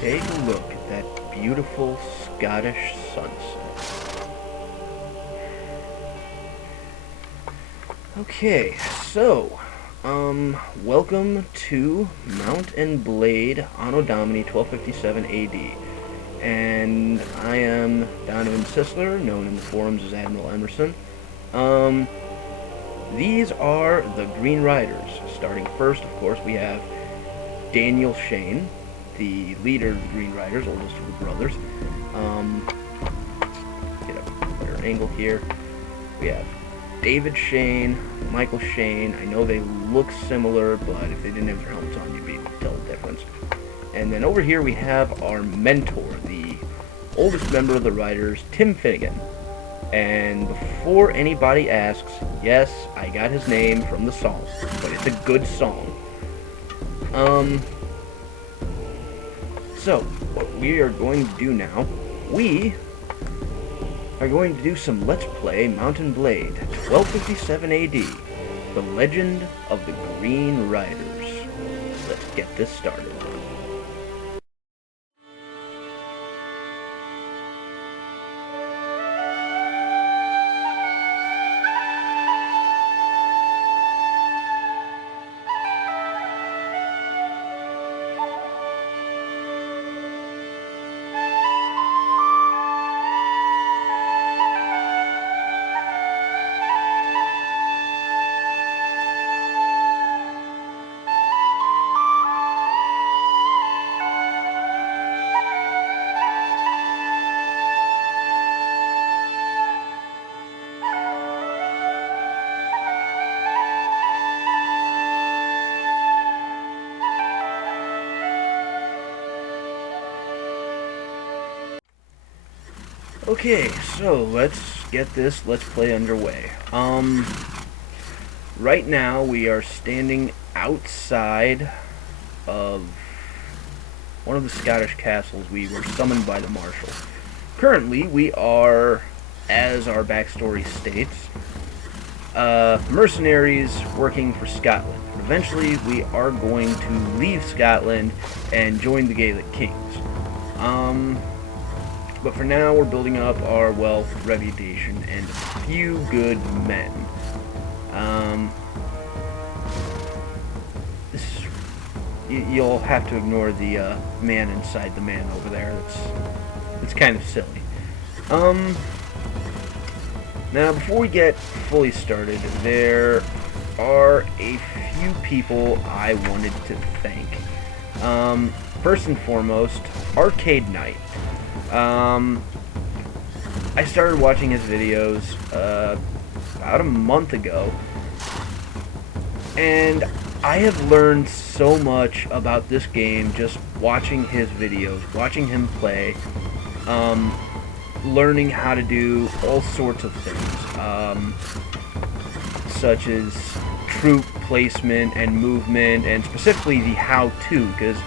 Take a look at that beautiful Scottish sunset. Okay, so, welcome to Mount and Blade, Anno Domini 1257 AD. And I am Donovan Sisler, known in the forums as Admiral Emerson. These are the Green Riders. Starting first, of course, we have Daniel Shane, the leader of the Green Riders, oldest of the brothers. Get a better angle here. We have David Shane, Michael Shane. I know they look similar, but if they didn't have their helmets on, you'd be able to tell the difference. And then over here we have our mentor, the oldest member of the Riders, Tim Finnegan. And before anybody asks, yes, I got his name from the song, but it's a good song. So, what we are going to do now, we are going to do some Let's Play Mount and Blade, 1257 AD, The Legend of the Green Riders. Let's get this started. Okay, so let's get this Let's Play underway. Right now we are standing outside of one of the Scottish castles. We were summoned by the Marshal. Currently we are, as our backstory states, mercenaries working for Scotland. But eventually we are going to leave Scotland and join the Gaelic Kings. But for now, we're building up our wealth, reputation, and a few good men. You'll have to ignore the man inside the man over there. It's kind of silly. Now, before we get fully started, there are a few people I wanted to thank. First and foremost, Arcade Knight. I started watching his videos about a month ago, and I have learned so much about this game just watching his videos, watching him play, learning how to do all sorts of things, such as troop placement and movement, and specifically the how-to, because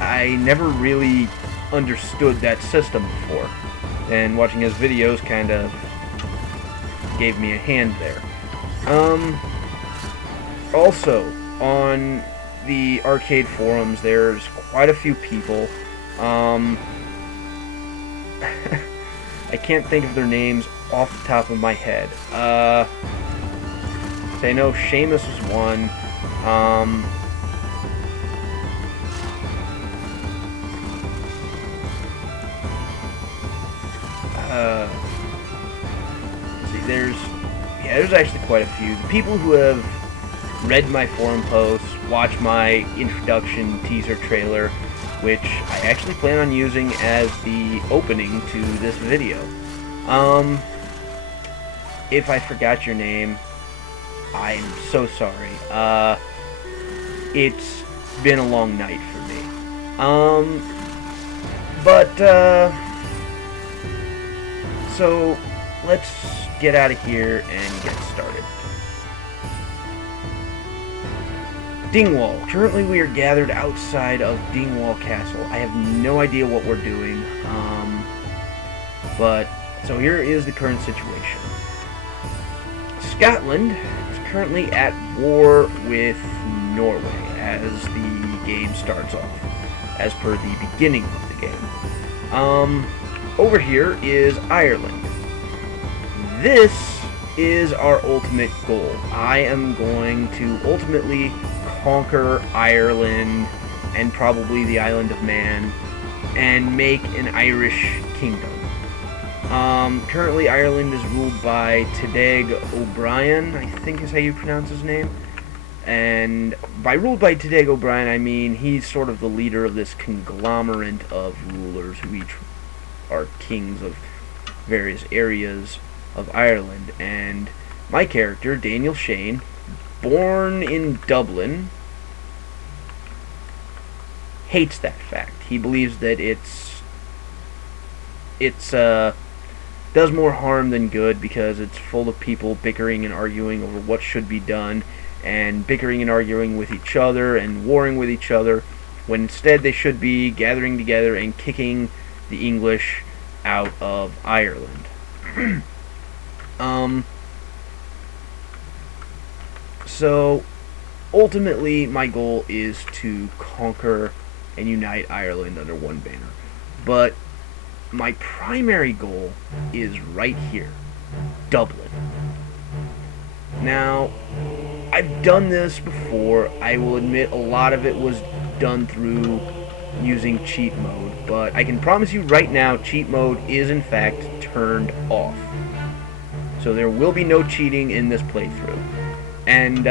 I never really understood that system before, and watching his videos kind of gave me a hand there. Also, on the arcade forums, there's quite a few people. I can't think of their names off the top of my head. I know Seamus is one. There's actually quite a few. The people who have read my forum posts, watched my introduction teaser trailer, which I actually plan on using as the opening to this video. If I forgot your name, I'm so sorry. It's been a long night for me. So let's get out of here and get started. Dingwall. Currently we are gathered outside of Dingwall Castle. I have no idea what we're doing, but so here is the current situation. Scotland is currently at war with Norway as the game starts off. as per the beginning of the game. Over here is Ireland. This is our ultimate goal. I am going to ultimately conquer Ireland and probably the island of Man and make an Irish kingdom. Currently Ireland is ruled by Tadeg O'Brien, I think is how you pronounce his name. And by ruled by Tadeg O'Brien, I mean he's sort of the leader of this conglomerate of rulers who each are kings of various areas of Ireland. And my character, Daniel Shane, born in Dublin, hates that fact. He believes that it's does more harm than good because it's full of people bickering and arguing over what should be done, and bickering and arguing with each other and warring with each other, when instead they should be gathering together and kicking the English out of Ireland. So ultimately my goal is to conquer and unite Ireland under one banner. But my primary goal is right here, Dublin. Now, I've done this before. I will admit a lot of it was done through using cheat mode, but I can promise you right now cheat mode is in fact turned off. So there will be no cheating in this playthrough. And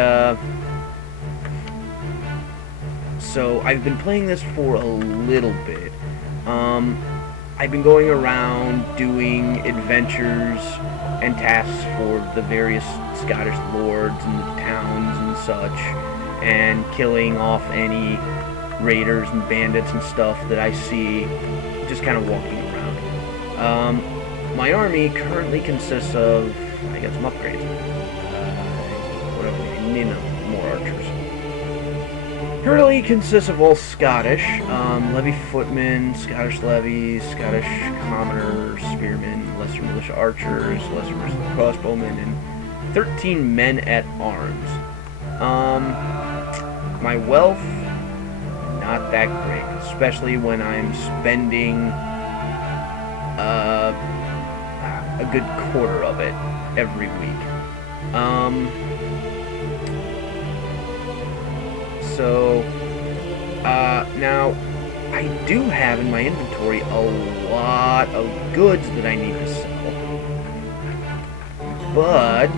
so I've been playing this for a little bit. I've been going around doing adventures and tasks for the various Scottish lords and the towns and such, and killing off any raiders and bandits and stuff that I see, just kind of walking around. My army currently consists of, I got some upgrades. Whatever, I need more archers. Currently consists of all Scottish, levy footmen, Scottish levies, Scottish commoners, spearmen, lesser militia archers, lesser militia crossbowmen, and 13 men at arms. My wealth, not that great, especially when I'm spending a good quarter of it every week. So, now, I do have in my inventory a lot of goods that I need to sell, but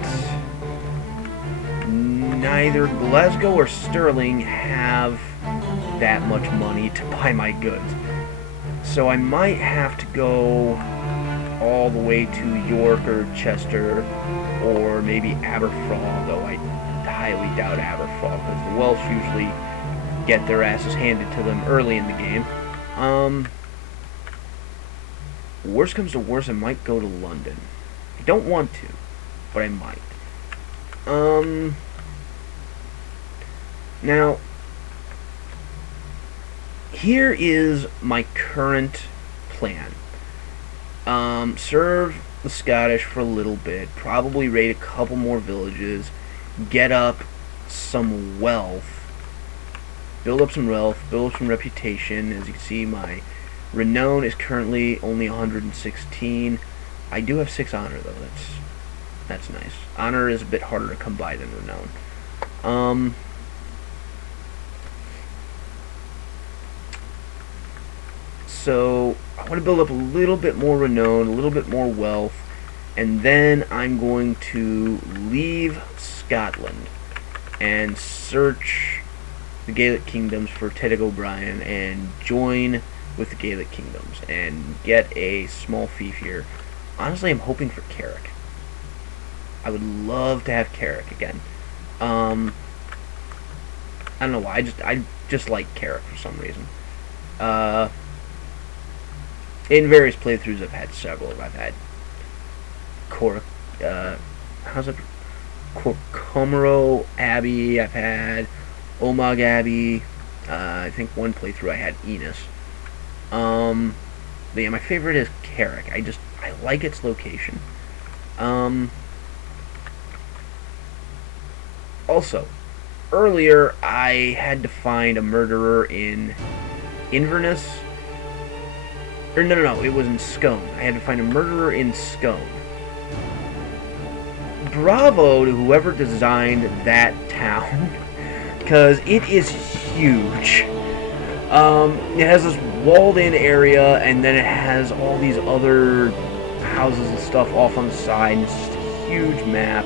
neither Glasgow or Stirling have that much money to buy my goods. So I might have to go all the way to York or Chester, or maybe Aberfraw, though I highly doubt Aberfraw, because the Welsh usually get their asses handed to them early in the game. Worst comes to worst, I might go to London. I don't want to, but I might. Now, here is my current plan. Serve the Scottish for a little bit, probably raid a couple more villages, get up some wealth, build up some wealth, build up some reputation. As you can see, my renown is currently only 116. I do have 6 honor though. That's nice. Honor is a bit harder to come by than renown. So I want to build up a little bit more renown, a little bit more wealth, and then I'm going to leave Scotland and search the Gaelic kingdoms for Tadeg O'Brien and join with the Gaelic kingdoms and get a small fief here. Honestly, I'm hoping for Carrick. I would love to have Carrick again. I don't know why. I just like Carrick for some reason. In various playthroughs, I've had several. I've had Corcomero Abbey. I've had Omagh Abbey. I think one playthrough I had Enos. But yeah, my favorite is Carrick. I like its location. Also, earlier I had to find a murderer in Inverness. Or no, it was in Scone. I had to find a murderer in Scone. Bravo to whoever designed that town, because it is huge. It has this walled-in area, and then it has all these other houses and stuff off on the side. It's just a huge map,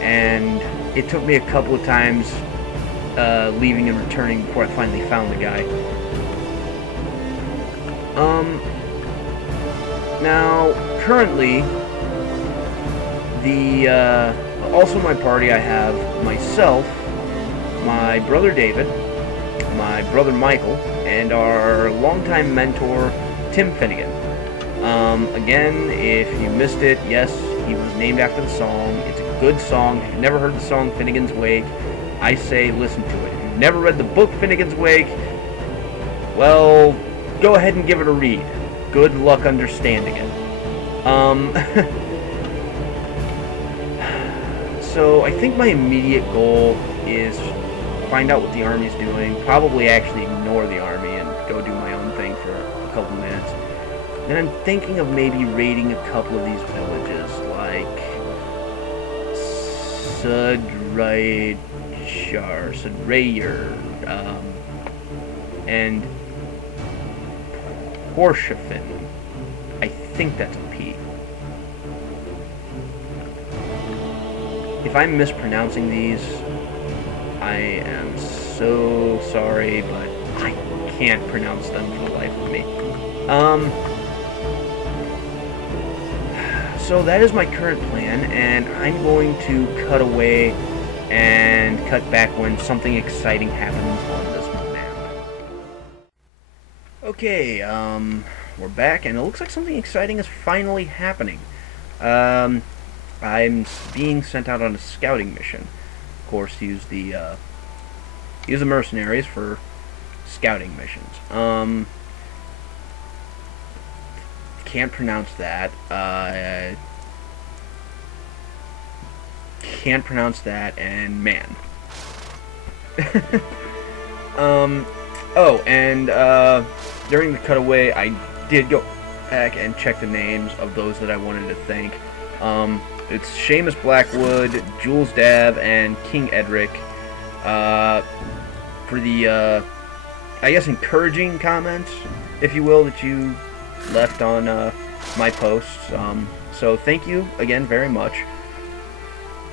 and it took me a couple of times leaving and returning before I finally found the guy. Now, currently, also in my party I have myself, my brother David, my brother Michael, and our longtime mentor, Tim Finnegan. Again, if you missed it, yes, he was named after the song. It's a good song. If you've never heard the song Finnegan's Wake, I say listen to it. If you've never read the book Finnegan's Wake, well, go ahead and give it a read. Good luck understanding it. So I think my immediate goal is find out what the army's doing, probably actually ignore the army and go do my own thing for a couple minutes. Then I'm thinking of maybe raiding a couple of these villages, like Sudrayer, and Porshafin. I think that's a P. If I'm mispronouncing these, I am so sorry, but I can't pronounce them for the life of me. So that is my current plan, and I'm going to cut away and cut back when something exciting happens on this map. Okay, we're back, and it looks like something exciting is finally happening. I'm being sent out on a scouting mission. Of course, use the mercenaries for scouting missions. Can't pronounce that. Can't pronounce that, and man. Oh, and during the cutaway, I did go back and check the names of those that I wanted to thank. It's Seamus Blackwood, Jules Dab, and King Edric for the, I guess, encouraging comments, if you will, that you left on my posts. So thank you again very much.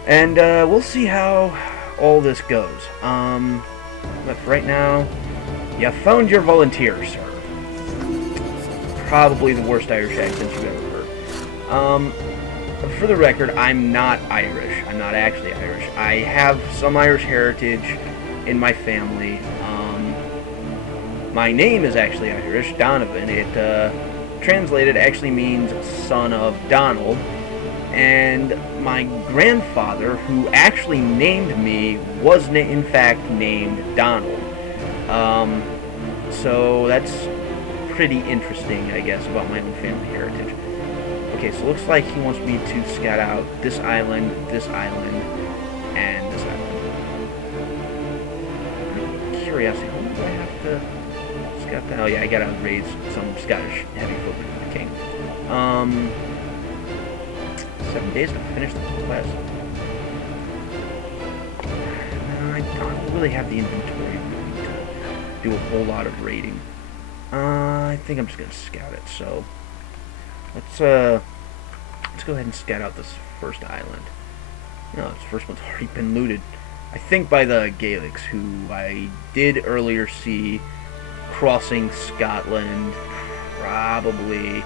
And we'll see how all this goes. But for right now, you found your volunteer, sir. Probably the worst Irish accent you've ever heard. For the record, I'm not Irish. I'm not actually Irish. I have some Irish heritage in my family. My name is actually Irish, Donovan. It translated actually means son of Donald. And my grandfather, who actually named me, was in fact named Donald. So that's pretty interesting, I guess, about my own family heritage. Okay, so it looks like he wants me to scout out this island, and this island. Curiosity, how do I have to scout that? Oh yeah, I gotta raise some Scottish heavy footmen for the king. 7 days to finish the quest. No, I don't really have the inventory to do a whole lot of raiding. I think I'm just gonna scout it, so let's go ahead and scout out this first island. No, this first one's already been looted. I think by the Gaelics, who I did earlier see crossing Scotland. Probably.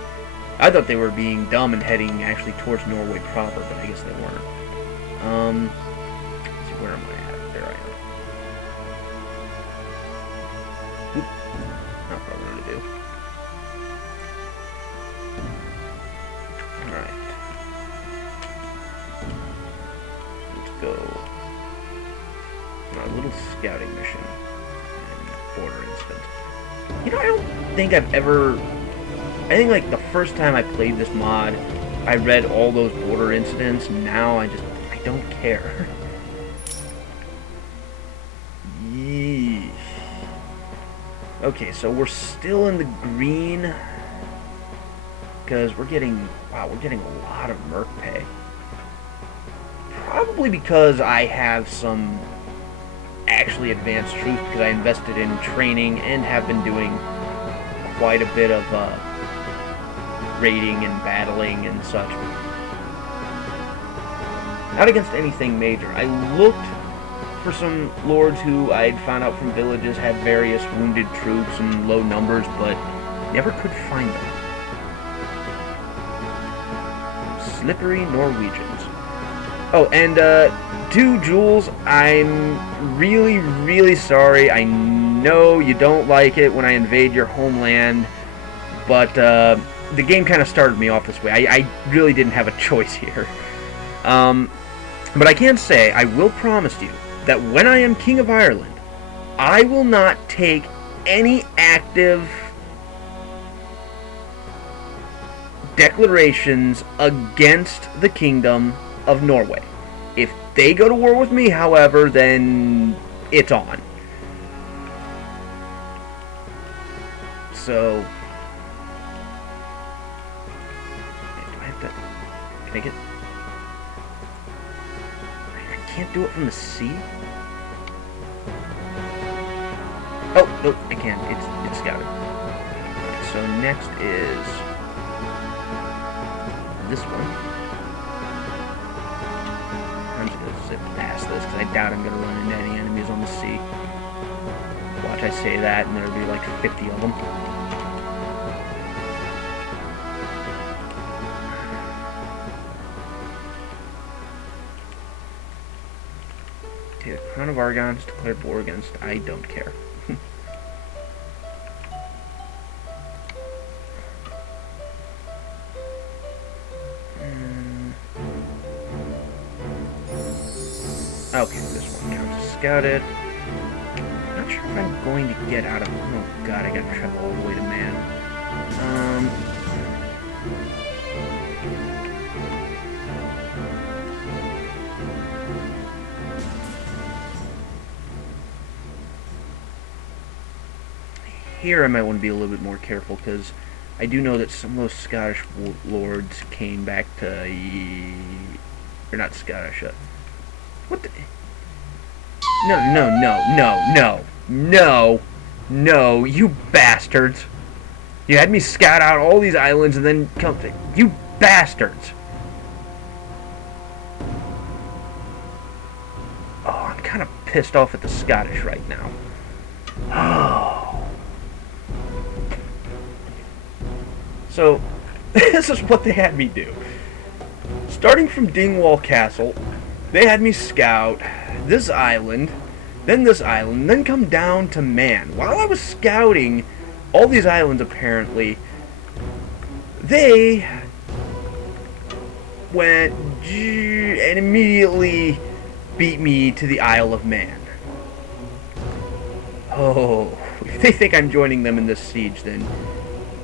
I thought they were being dumb and heading actually towards Norway proper, but I guess they weren't. Let's see, where am I at? There I am. Oop. Not what I wanted to do. Alright. Let's go on a little scouting mission and border incident. You know, I don't think I've ever... I think, like, the first time I played this mod, I read all those border incidents, and now I don't care. Yeesh. Okay, so we're still in the green because we're getting a lot of merc pay. Probably because I have some actually advanced troops because I invested in training and have been doing quite a bit of raiding and battling and such. Not against anything major. I looked for some lords who I'd found out from villages had various wounded troops and low numbers, but never could find them. Slippery Norwegians. Oh, and to Jules, I'm really, really sorry. I know you don't like it when I invade your homeland, but the game kind of started me off this way. I really didn't have a choice here. But I can say, I will promise you, that when I am King of Ireland, I will not take any active declarations against the Kingdom of Norway. If they go to war with me, however, then it's on. So, do I have to... Can I get... I can't do it from the sea? Oh, no, I can. It's scouted. Right, so next is this one. I'm just going to zip past this because I doubt I'm going to run into any enemies on the sea. Watch I say that and there'll be like 50 of them. Okay, the Crown of Argon is declared war against. I don't care. Okay, this one counts as scouted. Not sure if I'm going to get out of... Oh god, I gotta travel all the way to Man. Here I might want to be a little bit more careful, because I do know that some of those Scottish lords came back to... They're not Scottish, what the... No, you bastards. You had me scout out all these islands and then come to... You bastards. Oh, I'm kind of pissed off at the Scottish right now. Oh. So, this is what they had me do. Starting from Dingwall Castle, they had me scout this island, then come down to Man. While I was scouting all these islands, apparently, they went and immediately beat me to the Isle of Man. Oh, if they think I'm joining them in this siege, then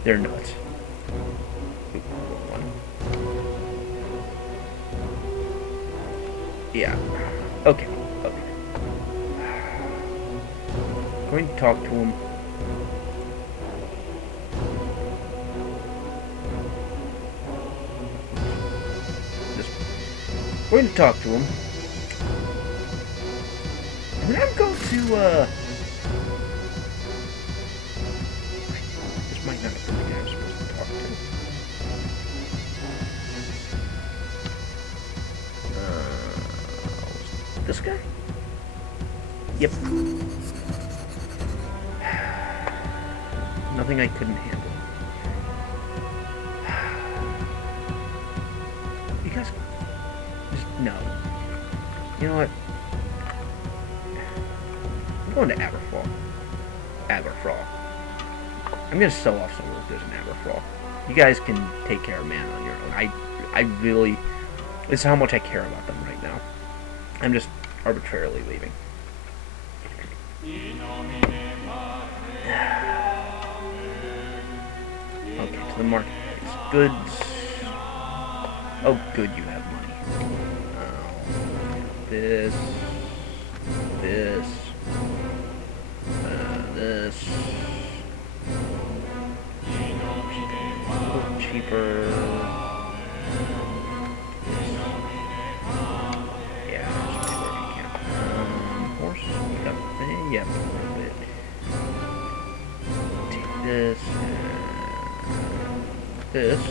they're nuts. Yeah. Okay. Going to talk to him. Going to talk to him. And then I'm going to, this might not have been the guy I'm supposed to talk to. This guy? Yep. Nothing I couldn't handle. You guys just no. You know what? I'm going to Aberfraw. I'm gonna sell off some workers in Aberfraw. You guys can take care of Man on your own. I really, this is how much I care about them right now. I'm just arbitrarily leaving. Okay, to the marketplace. Goods. Oh, good, you have money. This. This. cheaper. Yeah, just wherever you can. Horse, yeah, a little bit. Take this. This.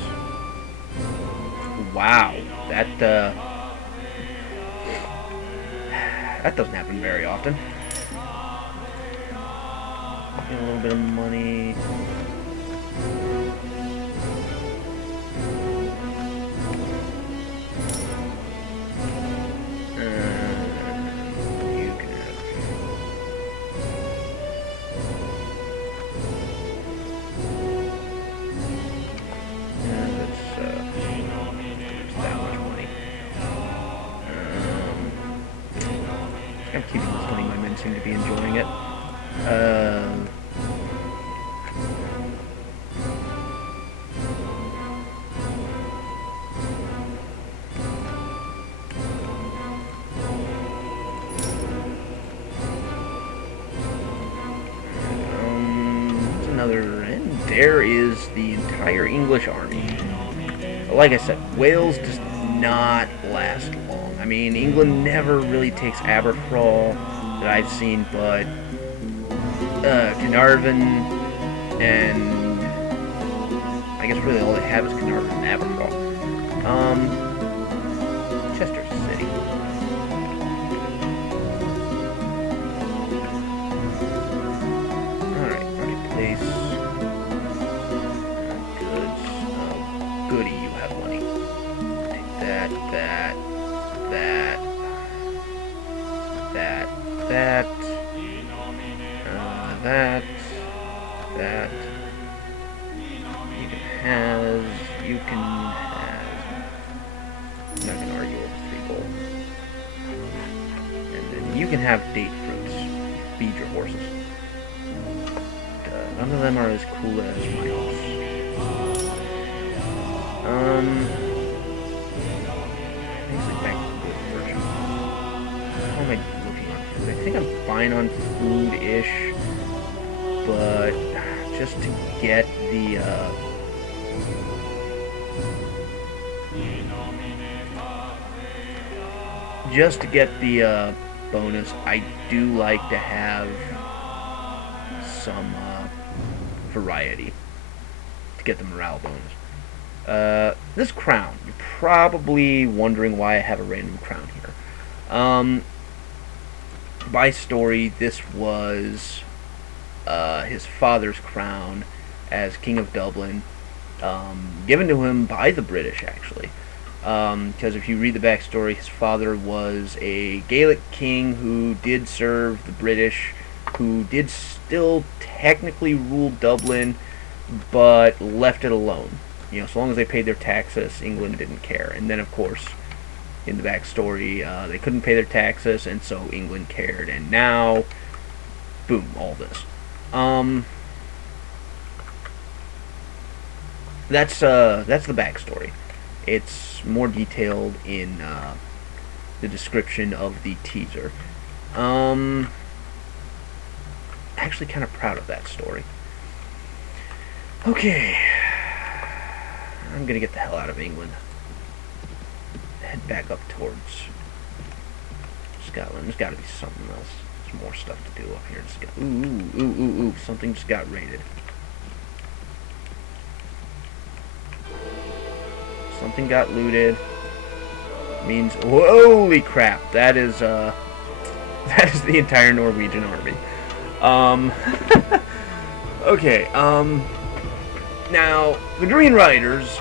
Wow, that doesn't happen very often. Get a little bit of money. You can have. That's that much money. I'm keeping this money. My men seem to be enjoying it. And there is the entire English army. Like I said, Wales does not last long. I mean, England never really takes Aberfraw that I've seen, but Carnarvon and I guess really all they have is Carnarvon and Aberfraw. Chester City. Place. Goods. Goody, you have money. Take that, that, that, that, that, that. You can have. I'm not gonna argue over 3 gold. And then you can have date fruits. Feed your horses. None of them are as cool as my horse. Basically back to the good version. How am I looking on food? I think I'm fine on food-ish, but just to get the bonus, I do like to have some variety to get the morale bonus. This crown, you're probably wondering why I have a random crown here. By story, this was his father's crown as King of Dublin, given to him by the British, actually. Because if you read the backstory, his father was a Gaelic king who did serve the British, who did still technically rule Dublin, but left it alone. You know, so long as they paid their taxes, England didn't care. And then, of course, in the backstory, they couldn't pay their taxes, and so England cared. And now, boom, all this. That's the backstory. It's more detailed in the description of the teaser. Actually kind of proud of that story. Okay. I'm gonna get the hell out of England. Head back up towards Scotland. There's gotta be something else. There's more stuff to do up here in Scotland. Ooh. Something just got raided. Something got looted. Means, holy crap, that is the entire Norwegian army. Okay, now, the Green Riders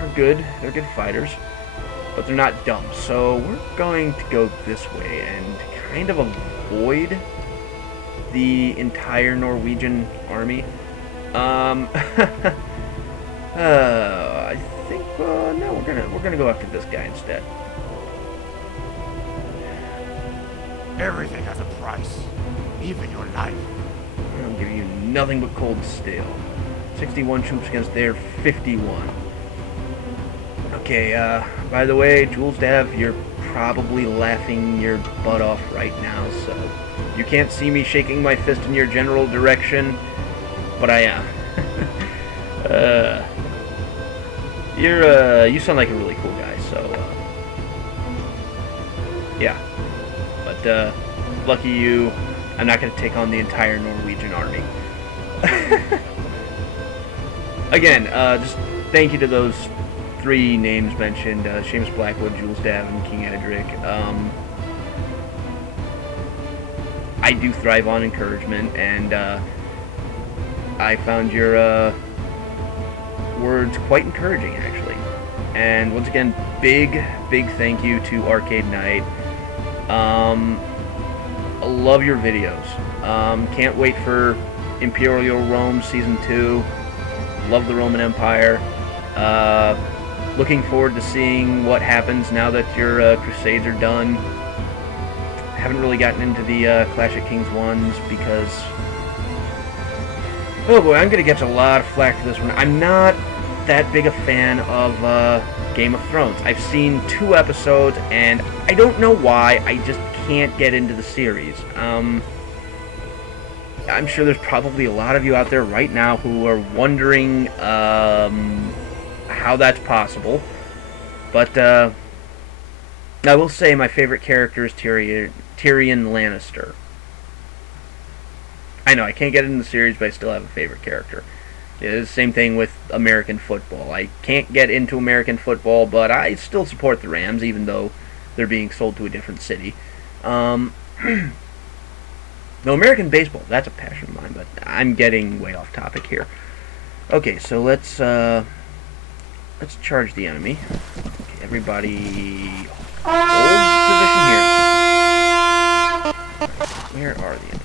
are good. They're good fighters, but they're not dumb. So we're going to go this way and kind of avoid the entire Norwegian army. I think no, we're gonna go after this guy instead. Everything has a price, even your life. I'll give you nothing but cold steel. 61 troops against their 51. Okay, by the way, Jules Dav, you're probably laughing your butt off right now, so you can't see me shaking my fist in your general direction, but I am. You sound like a really cool guy, so, yeah. But, lucky you, I'm not going to take on the entire Norwegian army. Again, just thank you to those 3 names mentioned, Seamus Blackwood, Jules Davin, King Edric. I do thrive on encouragement, and I found your words quite encouraging, actually. And once again, big thank you to Arcade Knight. I love your videos. Can't wait for Imperial Rome Season 2. Love the Roman Empire. Looking forward to seeing what happens now that your Crusades are done. Haven't really gotten into the Clash of Kings ones because... oh boy, I'm going to get a lot of flack for this one. I'm not that big a fan of Game of Thrones. I've seen 2 episodes, and I don't know why, I just can't get into the series. I'm sure there's probably a lot of you out there right now who are wondering how that's possible. But I will say my favorite character is Tyrion Lannister. I know, I can't get into the series, but I still have a favorite character. It's the same thing with American football. I can't get into American football, but I still support the Rams, even though they're being sold to a different city. No, American baseball, that's a passion of mine, but I'm getting way off topic here. Okay, so let's charge the enemy. Okay, everybody hold position here. Where are the enemies?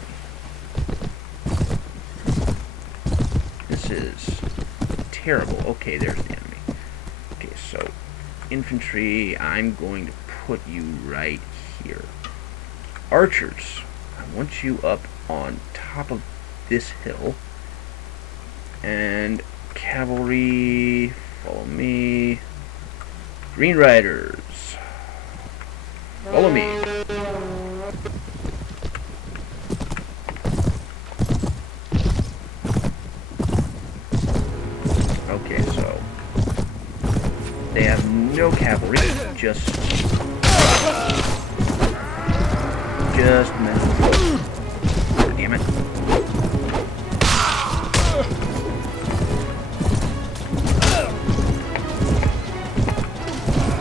This is terrible. Okay, there's the enemy. Okay, so infantry, I'm going to put you right here. Archers, I want you up on top of this hill. And cavalry, follow me. Green Riders, follow me. Okay, so they have no cavalry, just move. Oh, damn it.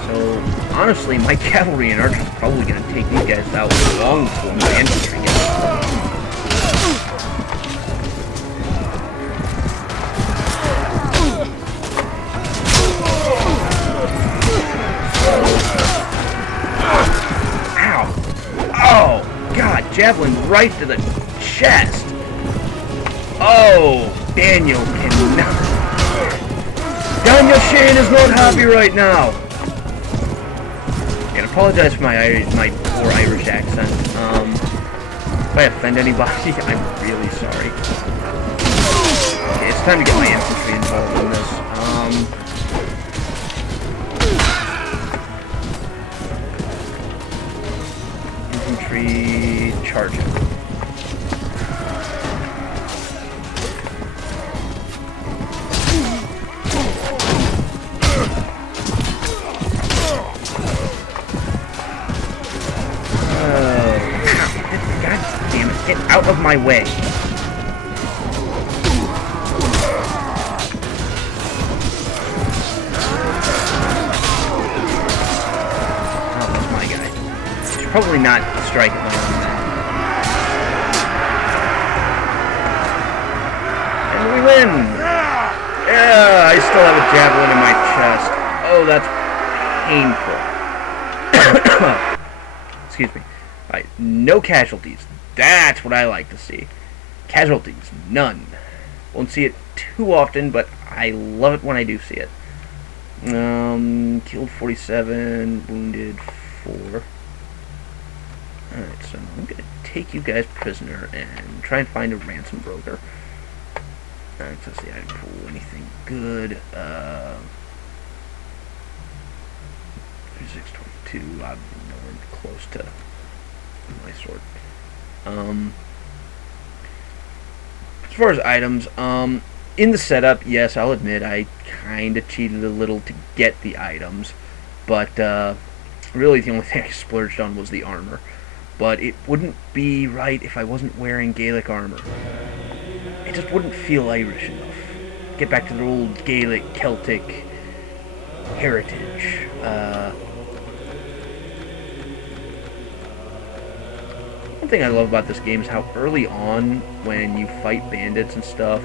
So, honestly, my cavalry and archers are probably going to take these guys out long before my infantry gets them. Javelin right to the chest. Oh, Daniel cannot. Daniel Shane is not happy right now. And apologize for my poor Irish accent. If I offend anybody, I'm really sorry. Okay, it's time to get my infantry involved in this. Infantry charging. God damn it, get out of my way. Oh, that's my guy. Should probably not strike at my own men. And we win! Yeah, I still have a javelin in my chest. Oh, that's painful. Excuse me. Alright, no casualties. That's what I like to see. Casualties, none. Won't see it too often, but I love it when I do see it. Killed 47, wounded 4. Alright, so I'm going to take you guys prisoner and try and find a ransom broker. Alright, so let's see, I didn't pull anything good. 3622, I'm nowhere close to my sword. As far as items, in the setup, yes, I'll admit I kind of cheated a little to get the items, but really the only thing I splurged on was the armor. But it wouldn't be right if I wasn't wearing Gaelic armor. It just wouldn't feel Irish enough. Get back to the old Gaelic, Celtic heritage. One thing I love about this game is how early on, when you fight bandits and stuff,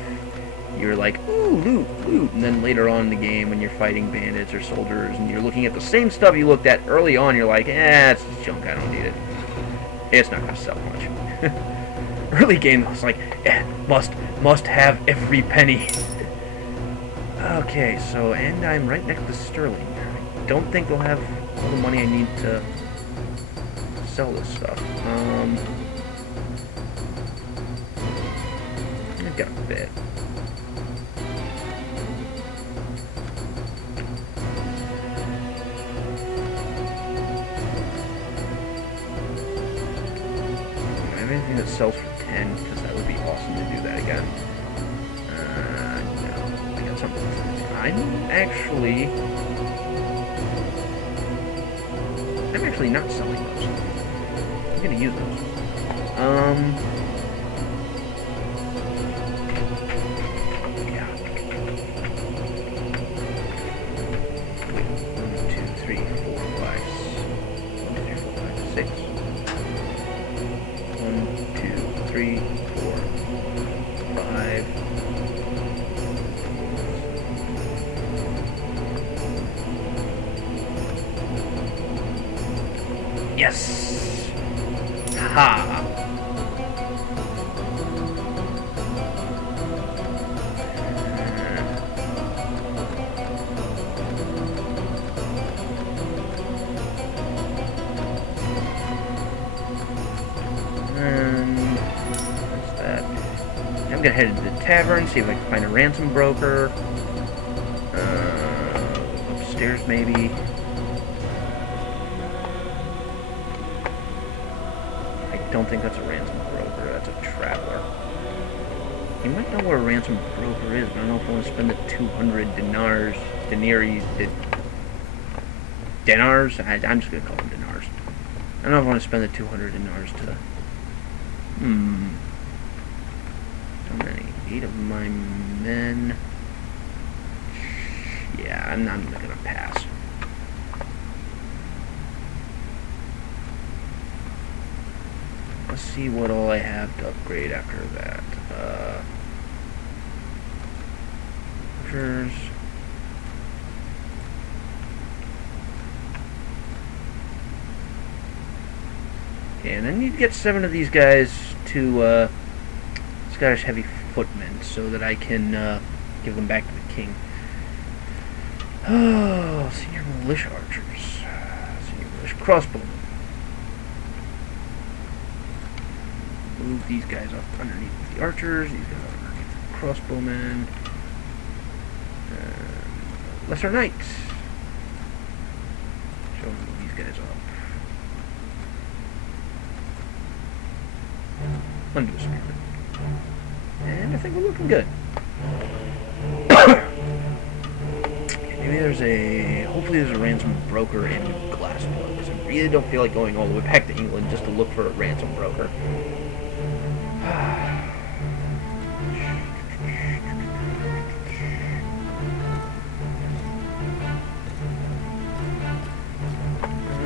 you're like, ooh, loot, loot. And then later on in the game, when you're fighting bandits or soldiers and you're looking at the same stuff you looked at early on, you're like, it's junk, I don't need it. It's not going to sell much. Early game, I was like, must have every penny. Okay, so, and I'm right next to Sterling. I don't think they'll have all the money I need to sell this stuff. I've got a bit. Anything that sells for 10, because that would be awesome to do that again. No, I got something. I'm actually not selling those. I'm gonna use those. Yeah. Wait, 1, 2, 3, 4, 5, 1, 2, 3, 4, 5, 6. 1, 2, 3, 4, 5. Yes! Ha! I'm gonna head to the tavern, see if I can find a ransom broker. Upstairs, maybe. I don't think that's a ransom broker. That's a traveler. You might know where a ransom broker is, but I don't know if I want to spend the 200 dinars. I'm just gonna call them dinars. I don't know if I want to spend the 200 dinars to. How many? 8 of my men. Yeah, I'm not gonna pass. Let's see what all I have to upgrade after that. Pictures. And I need to get 7 of these guys to Scottish heavy footmen so that I can give them back to the king. Oh, senior militia archers. Senior militia crossbowmen. Move these guys up underneath the archers. These guys up underneath the crossbowmen. Lesser knights. So move these guys up. Undo a spearman. And I think we're looking good. Maybe hopefully there's a ransom broker in Glassblood, because I really don't feel like going all the way back to England just to look for a ransom broker.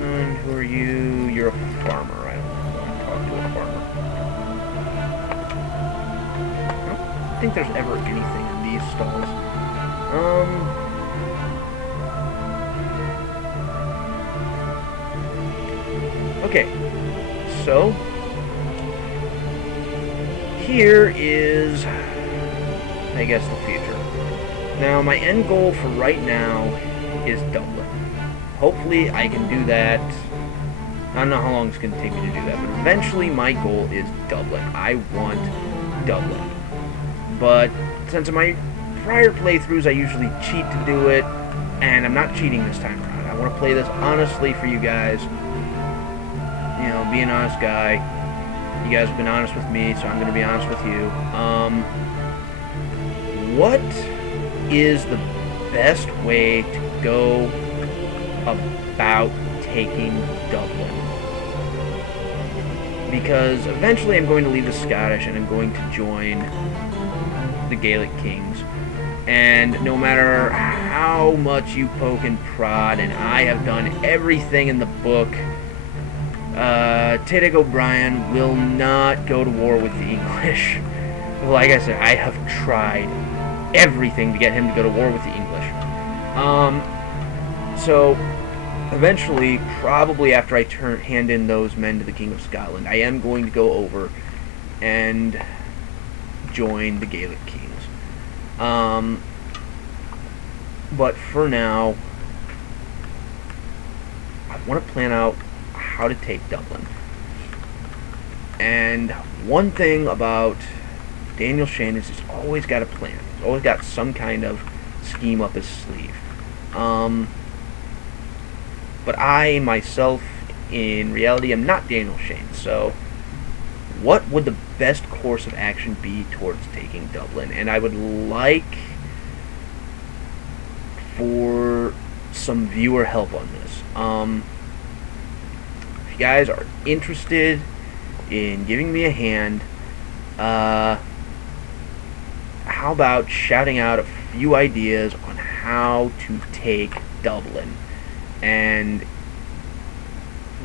And who are you? You're a farmer. I don't want to talk to a farmer. I don't think there's ever anything in these stalls. Okay, so here is, I guess, the future. Now, my end goal for right now is Dublin. Hopefully, I can do that. I don't know how long it's going to take me to do that, but eventually my goal is Dublin. I want Dublin. But since in my prior playthroughs I usually cheat to do it, and I'm not cheating this time around. I want to play this honestly for you guys. You know, be an honest guy. You guys have been honest with me, so I'm going to be honest with you. what is the best way to go about taking Dublin? Because eventually I'm going to leave the Scottish and I'm going to join the Gaelic Kings. And no matter how much you poke and prod, and I have done everything in the book, Teddick O'Brien will not go to war with the English. Like I said, I have tried everything to get him to go to war with the English. So eventually, probably after I hand in those men to the King of Scotland, I am going to go over and join the Gaelic Kings. But for now, I want to plan out how to take Dublin. And one thing about Daniel Shane is he's always got a plan. He's always got some kind of scheme up his sleeve. But I, myself, in reality, am not Daniel Shane. So what would the best course of action be towards taking Dublin? And I would like for some viewer help on this. If you guys are interested in giving me a hand, how about shouting out a few ideas on how to take Dublin? And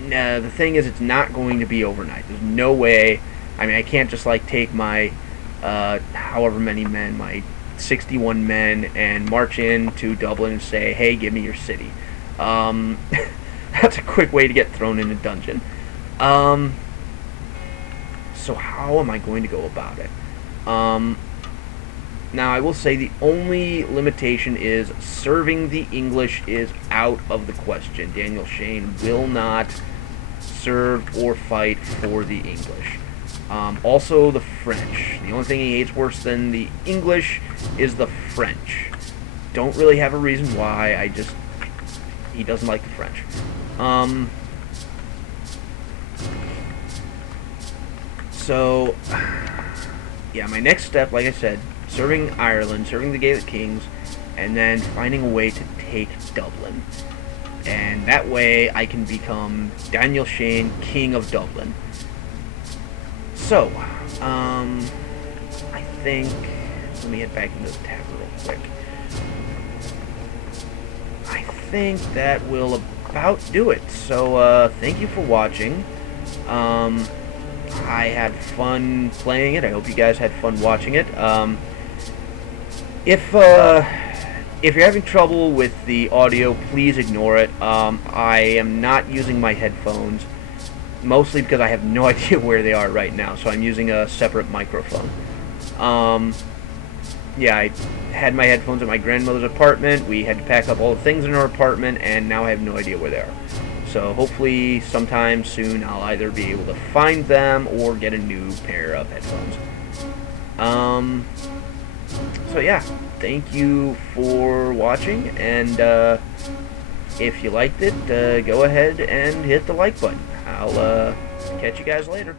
the thing is, it's not going to be overnight. There's no way. I mean, I can't just like take my however many men, my 61 men, and march into Dublin and say, hey, give me your city. That's a quick way to get thrown in a dungeon. So how am I going to go about it? Now, I will say the only limitation is serving the English is out of the question. Daniel Shane will not serve or fight for the English. Also, the French. The only thing he hates worse than the English is the French. Don't really have a reason why. He doesn't like the French. So, yeah, my next step, like I said, serving Ireland, serving the Gaelic Kings, and then finding a way to take Dublin. And that way I can become Daniel Shane, King of Dublin. So, I think, let me head back into the tavern real quick. I think that will about do it. So, thank you for watching. I had fun playing it. I hope you guys had fun watching it. If you're having trouble with the audio, please ignore it. I am not using my headphones, mostly because I have no idea where they are right now, so I'm using a separate microphone. Yeah, I had my headphones at my grandmother's apartment. We had to pack up all the things in our apartment, and now I have no idea where they are. So hopefully sometime soon I'll either be able to find them or get a new pair of headphones. So yeah, thank you for watching, and if you liked it, go ahead and hit the like button. I'll catch you guys later.